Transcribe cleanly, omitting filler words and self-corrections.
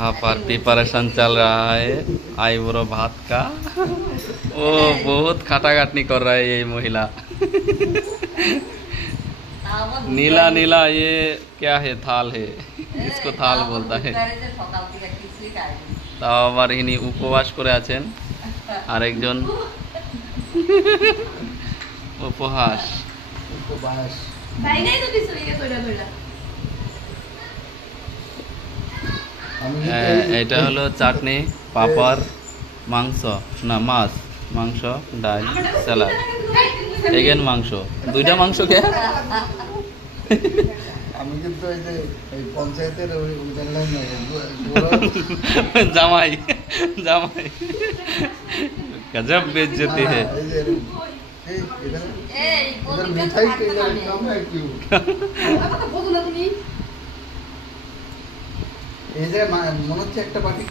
यहाँ पर प्रिपरेशन चल रहा है आईब्रो भात का। ओ बहुत खटाखटनी कर रहा है ये महिला। नीला नीला ये क्या है? थाल है, इसको थाल बोलता है। তাও আবার ইনি উপবাস করে আছেন, আরেকজন উপহাস। এটা হলো চাটনি, পাপড়, মাংস না মাছ, মাংস, ডাল, স্যালাড, এগেন মাংস, দুইটা মাংস কে। আমি কিন্তু এই পঞ্চায়েতের জামাই জামাই गजब बेइज्जती है। মিঠাই কম है क्यों? এই যে মনে হচ্ছে একটা পার্টি